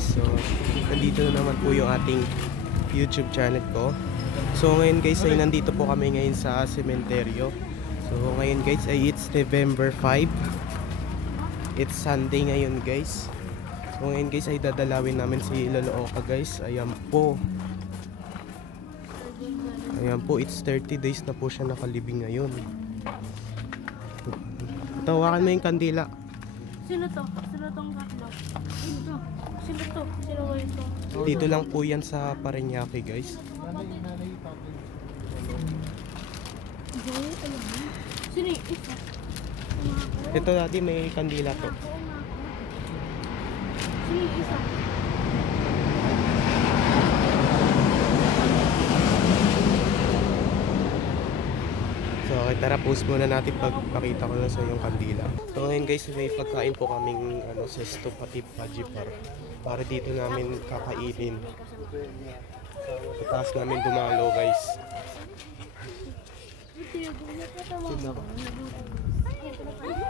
guys, so nandito na naman po yung ating YouTube channel ko. So ngayon guys ay nandito po kami ngayon sa sementeryo. So ngayon guys ay it's November 5. It's Sunday ngayon guys. So ngayon guys ay dadalawin namin si Lolo Oka guys. Ayan po. Ayan po, it's 30 days na po siya nakalibing ngayon. Tawakan mo yung kandila. Sino to? Sino tong tatlo? Sino to? Sino to? Sino ba ito? Dito lang po yan sa Parañaque guys. Sino yung isa? Ito dati may kandila to. Sino yung isa? So okay, tara, post muna natin pagpakita ko na sa yung kandila. So ngayon guys, may pagkain po kaming sesto pati pajipar. Para dito namin kakainin. Sa taas namin dumalo guys.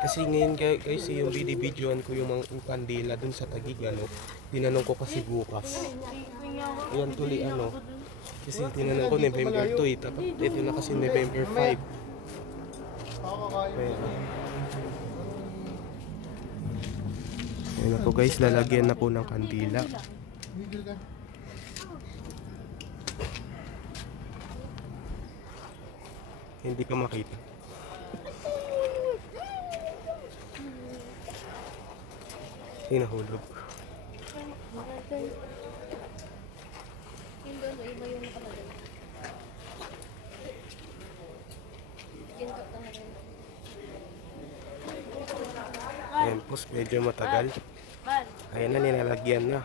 Kasi ngayon guys, yung binibidyoan ko yung mga kandila dun sa Taguig, tinanong ko kasi bukas. Ayan tuloy kasi tinanong ko November 2 tapos ito na kasi November 5. Ayan na po guys, lalagyan na po ng kandila. Hindi ka makita. Hinahulog. Ayan po, medyo matagal. Ayan na, nilalagyan na.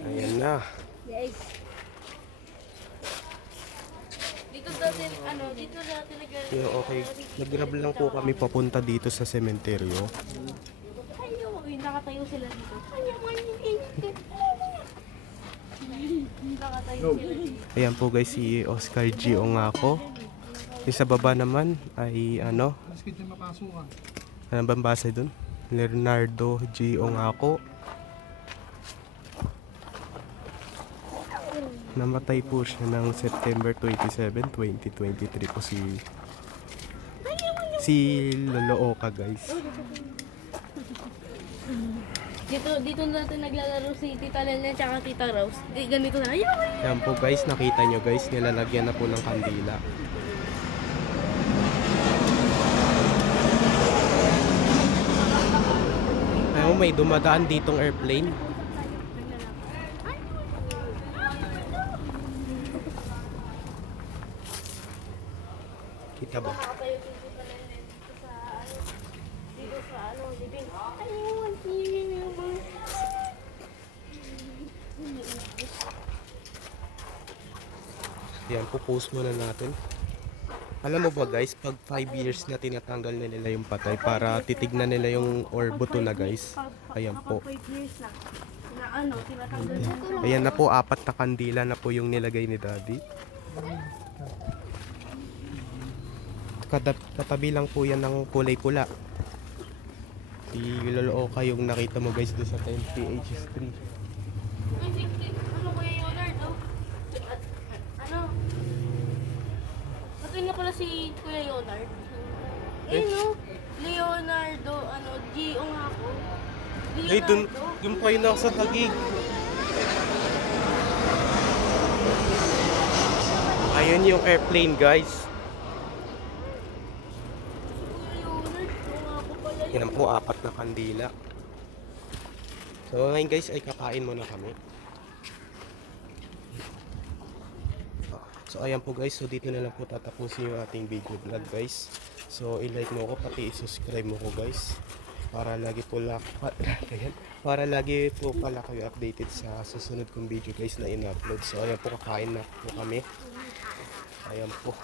Ayan na. Yes. Dito dati, dito dati Okay, nag-grab lang po kami papunta dito sa sementeryo. nakatayo sila dito. Nakatayo sila dito. Ayan po guys, si Oscar G. Ongako. Yung sa baba naman ay ano bang basa dun? Leonardo G. Ongako. Namatay po siya ng September 27, 2023 po si Lolo Oka guys. Dito natin naglalaro si Tita Lena at Tita Rose. Ganito na. Ayan po guys, nakita nyo guys, nilalagyan na po ng kandila. Ayun, may dumadaan ditong airplane. Kita ba? Yan, post muna natin. Alam mo ba guys, pag 5 years na tinatanggal na nila yung patay para titignan nila yung orbuto na guys. Ayan po. Ayan na po, 4 na kandila na po yung nilagay ni Daddy. Katabi lang po yan ng kulay pula. Si Lolo Oka yung nakita mo guys doon sa 10PH Street. Ano Kuya Leonardo? Ito nga pala si Kuya Leonardo. Leonardo, G. Ongako. Ay, dun pa yun ako sa Taguig. Ayun yung airplane guys. Yan po, 4 na kandila. So ngayon guys ay kakain muna kami. So ayan po guys, so dito na lang po tatapusin yung ating video vlog guys. So i-like mo ko, pati i-subscribe mo ko guys. Para lagi po para lagi po pala kayo updated sa susunod kong video guys na in-upload. So ayan po, kakain na po kami. Ayan po.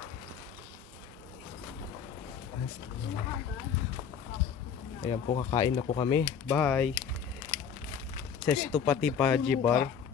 Ayan po, kakain na po kami. Bye! Sesto pati Paji Bar.